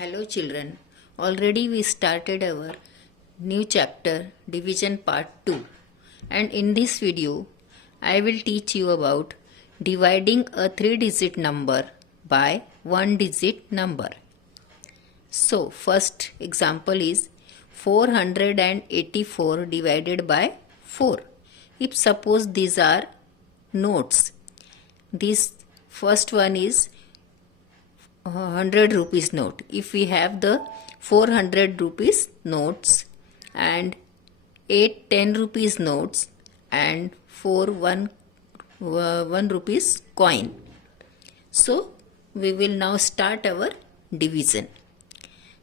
Hello children, already we started our new chapter division part 2, and in this video I will teach you about dividing a 3-digit number by 1-digit number. So first example is 484 divided by 4. If suppose these are notes, this first one is 100 rupees note. If we have the 400 rupees notes and 8 10 rupees notes and 4 1 rupees coin, so we will now start our division.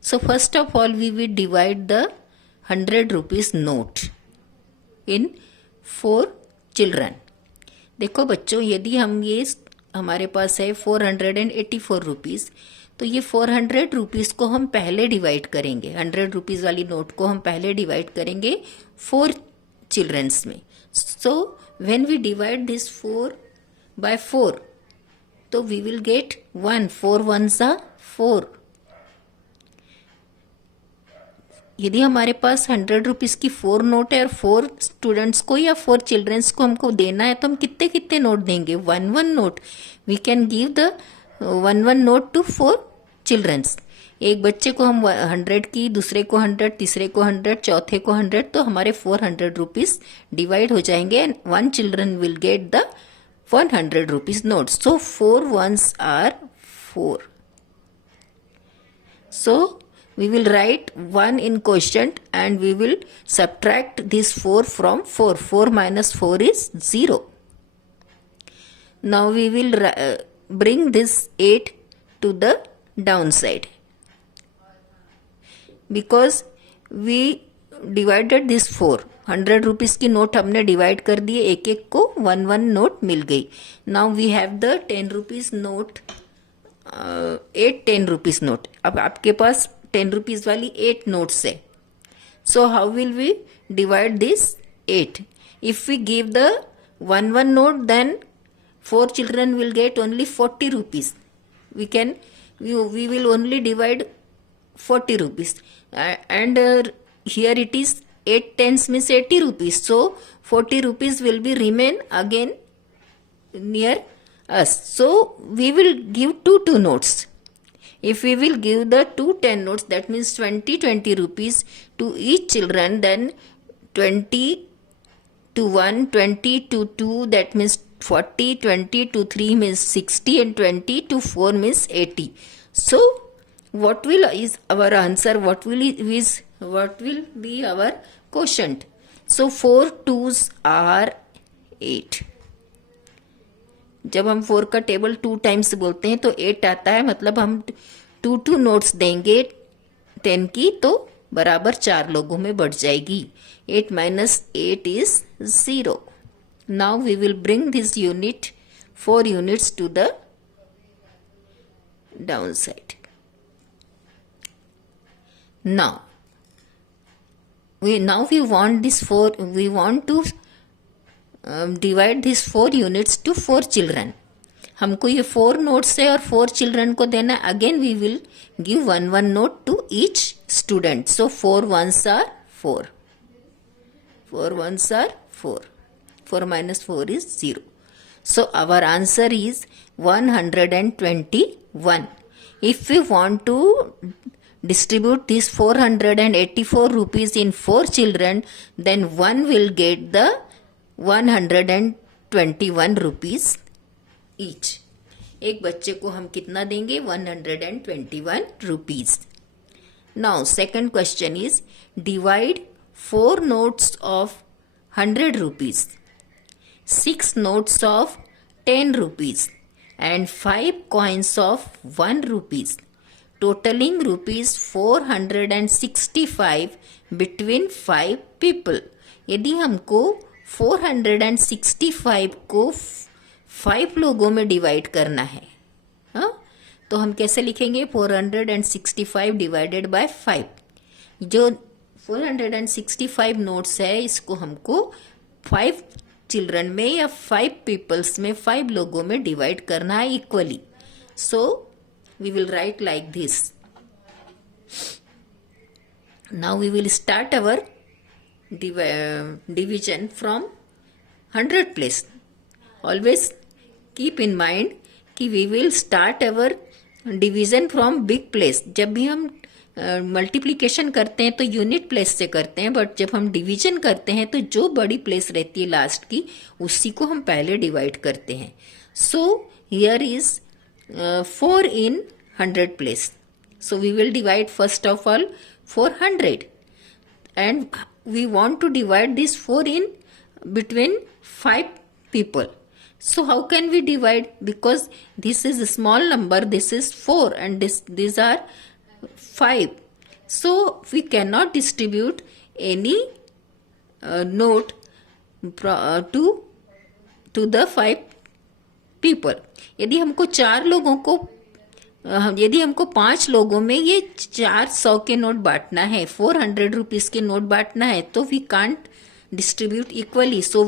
So first of all we will divide the 100 rupees note in 4 children. देखो बच्चों, यदि हम ये हमारे पास है 484 rupees, तो ये 400 rupees को हम पहले डिवाइड करेंगे. 100 रुपीज़ वाली नोट को हम पहले डिवाइड करेंगे 4 चिल्ड्रंस में. So when we divide this 4 by 4, तो we will get 1. 4 1s are 4. यदि हमारे पास 100 रुपीज़ की 4 नोट है और 4 स्टूडेंट्स को या 4 चिल्ड्रंस को हमको देना है, तो हम कितने कितने नोट देंगे? 1 note. We can give the 1 note to 4 childrens. एक बच्चे को हम 100 की, दूसरे को 100, तीसरे को 100, चौथे को 100, तो हमारे 400 रुपीज़ डिवाइड हो जाएंगे and 1 children will get the 100 rupees note. So 4 1s are 4. So we will write 1 in quotient and we will subtract this 4 from 4. 4 minus 4 is 0. Now we will bring this 8 to the downside. Because we divided this 4. 100 rupees की note हमने divide कर दिए, एक एक को 1 note मिल गई. Now we have the 10 rupees note, 8 10 rupees note. अब आपके पास 10 रुपीज़ वाली 8 नोट्स है. So how will we divide this 8? If we give the 1 note, then 4 children will get only 40 rupees. we will only divide 40 rupees and here it is 8 tens means 80 rupees. So 40 rupees will be remain again near us. So we will give 2 notes. If we will give the 2 10 notes, that means 20 rupees to each children, then 20 to 1, 20 to 2, that means 40, 20 to 3 means 60, and 20 to 4 means 80. So what will is our answer? What will be our quotient? So 4 2s are 8. जब हम 4 का table 2 times बोलते हैं तो 8 आता है, मतलब हम 2 नोट्स देंगे 10 की, तो बराबर 4 लोगों में बढ़ जाएगी. 8 minus 8 is 0. Now we will bring this unit 4 units to the downside. Now we want this 4. We want to divide these 4 units to 4 children. हमको ये 4 नोट्स है और 4 चिल्ड्रन को देना. Again we will give 1 note to each student. So 4 1s are 4. 4 1s are 4. 4 minus 4 is 0. So our answer is 121. If we want to distribute this 484 rupees in 4 children, then one will get the 121 rupees each. एक बच्चे को हम कितना देंगे? 121 rupees. Now second question is divide 4 notes of 100 rupees, 6 notes of 10 rupees and 5 coins of 1 rupees, totaling rupees 465 between 5 people. यदि हमको 465 को 5 लोगों में डिवाइड करना है, हाँ, तो हम कैसे लिखेंगे? 465 डिवाइडेड बाय 5. जो 465 नोट्स है, इसको हमको 5 चिल्ड्रन में या 5 पीपल्स में, 5 लोगों में डिवाइड करना है equally. So we will write like this. Now we will start our division from 100 place. Always keep in mind कि we will start our division from big place. जब भी हम मल्टीप्लिकेशन करते हैं तो यूनिट प्लेस से करते हैं, बट जब हम डिवीजन करते हैं तो जो बड़ी प्लेस रहती है लास्ट की उसी को हम पहले डिवाइड करते हैं. So here is 4 in 100 place. So we will divide first of all 400, and we want to divide this 4 in between 5 people. So how can we divide? Because this is a small number, this is 4 and these are 5. So we cannot distribute any note to the 5 people. यदि हमको 5 लोगों में ये 400 के note बांटना है, 400 rupees के note बांटना है, तो we can't distribute equally. So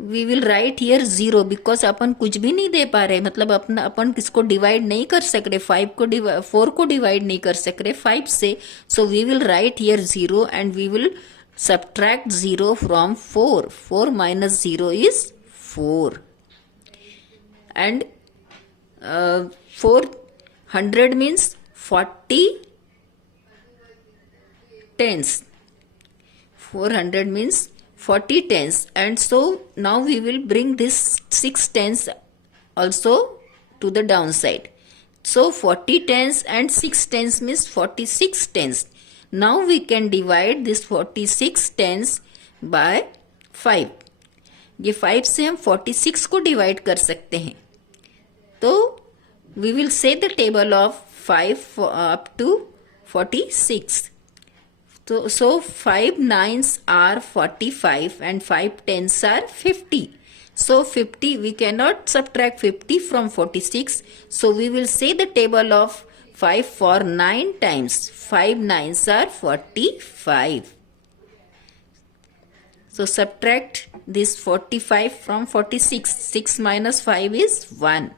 we will write here 0 because अपन कुछ भी नहीं दे पा रहे, मतलब अपन किसको डिवाइड नहीं कर सक रहे, 4 को डिवाइड नहीं कर सक रहे 5 से. So we will write here 0 and we will subtract 0 from 4. 4 minus 0 is 4. And 400 means 40 tens. 400 means 40 tens. And so now we will bring this 6 tens also to the downside. So 40 tens and 6 tens means 46 tens. Now we can divide this 46 tens by 5. ये 5 से हम 46 को divide कर सकते हैं. तो we will say the table of 5 up to 46. So 5 9s are 45 and 5 10s are 50. So 50, we cannot subtract 50 from 46. So we will say the table of 5 for 9 times. 5 9s are 45. So subtract this 45 from 46. 6 minus 5 is 1.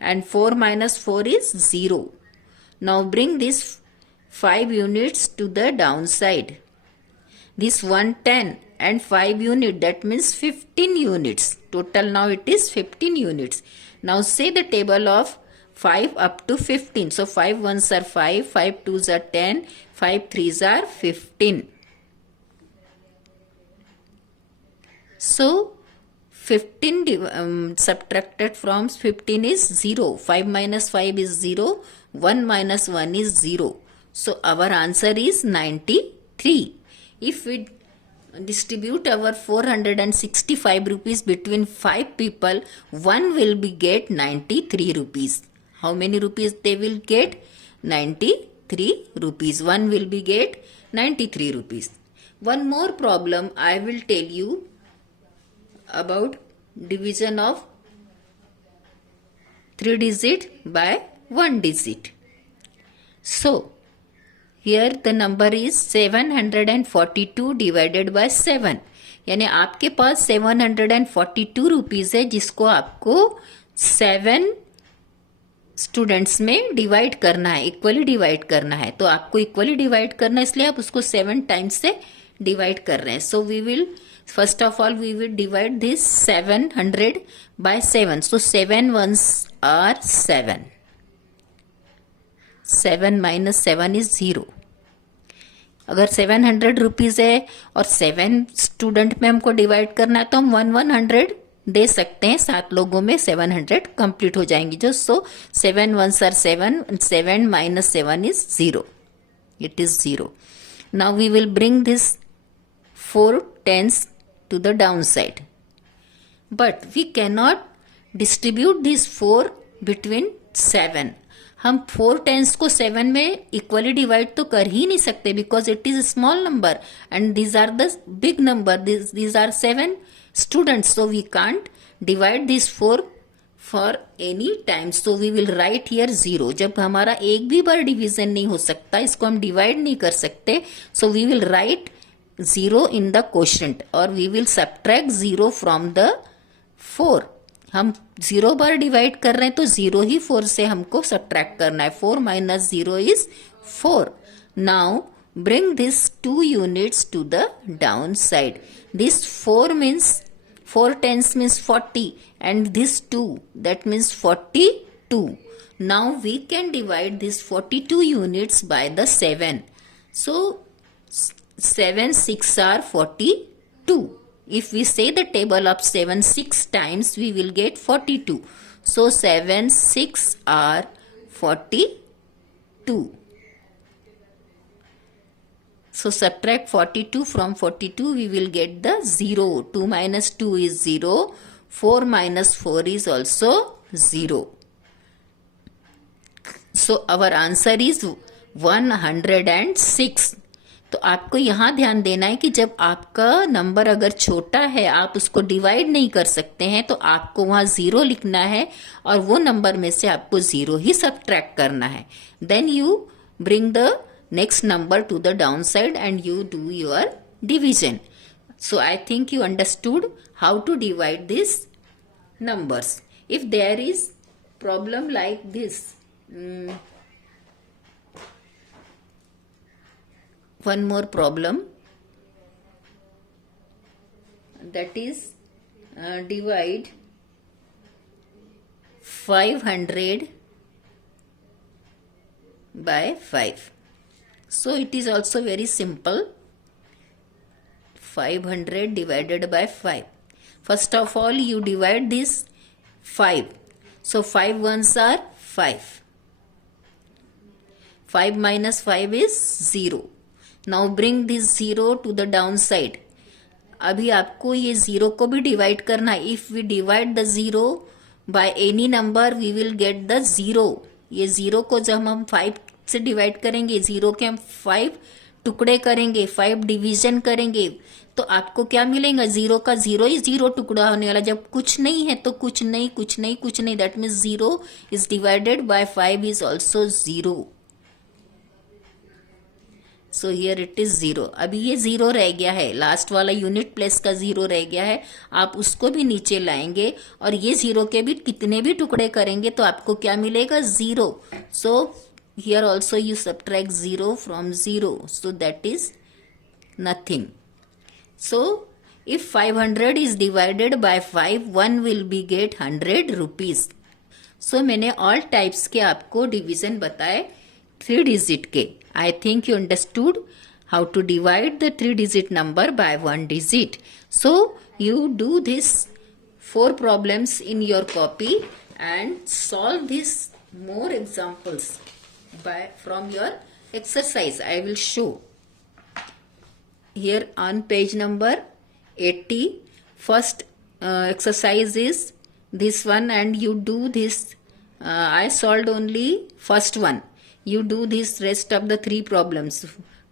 And 4 minus 4 is 0. Now bring this 5 units to the downside. This 110 and 5 unit, that means 15 units. Total now it is 15 units. Now say the table of 5 up to 15. So 5 1s are 5, 5 2s are 10, 5 3s are 15. So 15 subtracted from 15 is 0. 5 minus 5 is 0. 1 minus 1 is 0. So our answer is 93. If we distribute our 465 rupees between 5 people, one will be get 93 rupees. How many rupees they will get? 93 rupees. One will be get 93 rupees. One more problem I will tell you about division of 3 digit by 1 digit. So here the number is 742 divided by 7. यानी आपके पास 742 rupees है जिसको आपको 7 students में divide करना है, equally divide करना है. तो आपको इक्वली डिवाइड करना है इसलिए आप उसको 7 टाइम्स से डिवाइड कर रहे हैं. So we will first of all we will divide this 700 by 7. So 7 ones are 7. 7 minus 7 is 0. अगर 700 रुपीज है और 7 स्टूडेंट में हमको डिवाइड करना है तो हम 100 दे सकते हैं. 7 लोगों में 700 कंप्लीट हो जाएंगी जो. सो 7 ones are 7. 7 minus 7 is 0. It is 0. Now we will bring this 4 tens to the downside. But we cannot distribute these 4 between 7. हम 4 tens को 7 में इक्वली डिवाइड तो कर ही नहीं सकते because it is small number and these are the big number. These are 7 students. So we can't divide this 4 for any time. So we will write here 0. जब हमारा एक भी बार डिवीजन नहीं हो सकता, इसको हम डिवाइड नहीं कर सकते, so we will write 0 in the quotient or we will subtract 0 from the 4. हम 0 बार डिवाइड कर रहे हैं तो 0 ही 4 से हमको सब्ट्रैक्ट करना है. 4 minus 0 is 4. Now bring this 2 units to the downside. This 4 means 4 tens means 40 and this 2 that means 42. Now we can divide this 42 units by the 7. So 7 6 are 42. If we say the table of 7 6 times, we will get 42. So 7 6 are 42. So subtract 42 from 42, we will get the 0. 2 minus 2 is 0. 4 minus 4 is also 0. So our answer is 106. तो आपको यहाँ ध्यान देना है कि जब आपका number अगर छोटा है, आप उसको डिवाइड नहीं कर सकते हैं, तो आपको वहाँ 0 लिखना है और वो नंबर में से आपको 0 ही सब्ट्रैक्ट करना है. Then you bring the next number to the down side and you do your division. So I think you understood how to divide this numbers. If there is problem like this, one more problem, that is divide 500 by 5. So it is also very simple. 500 divided by 5. First of all, you divide this 5. So 5 ones are 5. 5 minus 5 is 0. Now bring this 0 to the downside. अभी आपको ये 0 को भी divide करना है. If we divide the 0 by any number, we will get the 0. ये 0 को जब हम 5 से डिवाइड करेंगे, 0 के हम 5 टुकड़े करेंगे, 5 डिवीजन करेंगे, तो आपको क्या मिलेगा? 0 का 0 ही 0 टुकड़ा होने वाला. जब कुछ नहीं है तो कुछ नहीं, कुछ नहीं, कुछ नहीं. That means 0 is divided by 5 is also 0. So here it is 0. अभी ये 0 रह गया है, लास्ट वाला यूनिट प्लेस का 0 रह गया है. आप उसको भी नीचे लाएंगे और ये 0 के भी कितने भी टुकड़े करेंगे तो आपको क्या मिलेगा? 0. So here also you subtract 0 from 0. So that is nothing. So if 500 is divided by 5, one will be get 100 rupees. So मैंने all types के आपको डिवीजन बताए 3 digit के. I think you understood how to divide the 3 digit number by 1 digit. So you do this 4 problems in your copy and solve this more examples from your exercise. I will show. Here on page number 80, first exercise is this one and you do this. I solved only first one. You do this rest of the 3 problems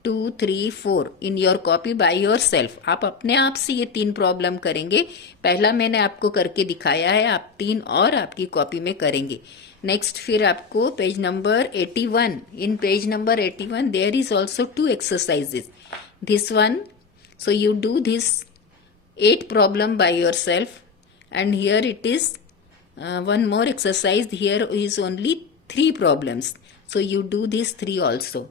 2, 3, 4 in your copy by yourself. आप अपने आप से ये 3 problem करेंगे. पहला मैंने आपको करके दिखाया है, आप 3 और आपकी कॉपी में करेंगे. नेक्स्ट फिर आपको page number 81. In page number 81 there is also 2 exercises. This one, so you do this 8 problem by yourself and here it is one more exercise. Here is only 3 problems. So you do these 3 also.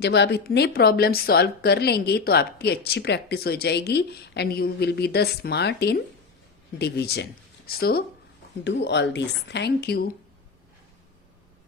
जब आप इतने problem solve कर लेंगे तो आपकी अच्छी practice हो जाएगी and you will be the smart in division. So do all this. Thank you.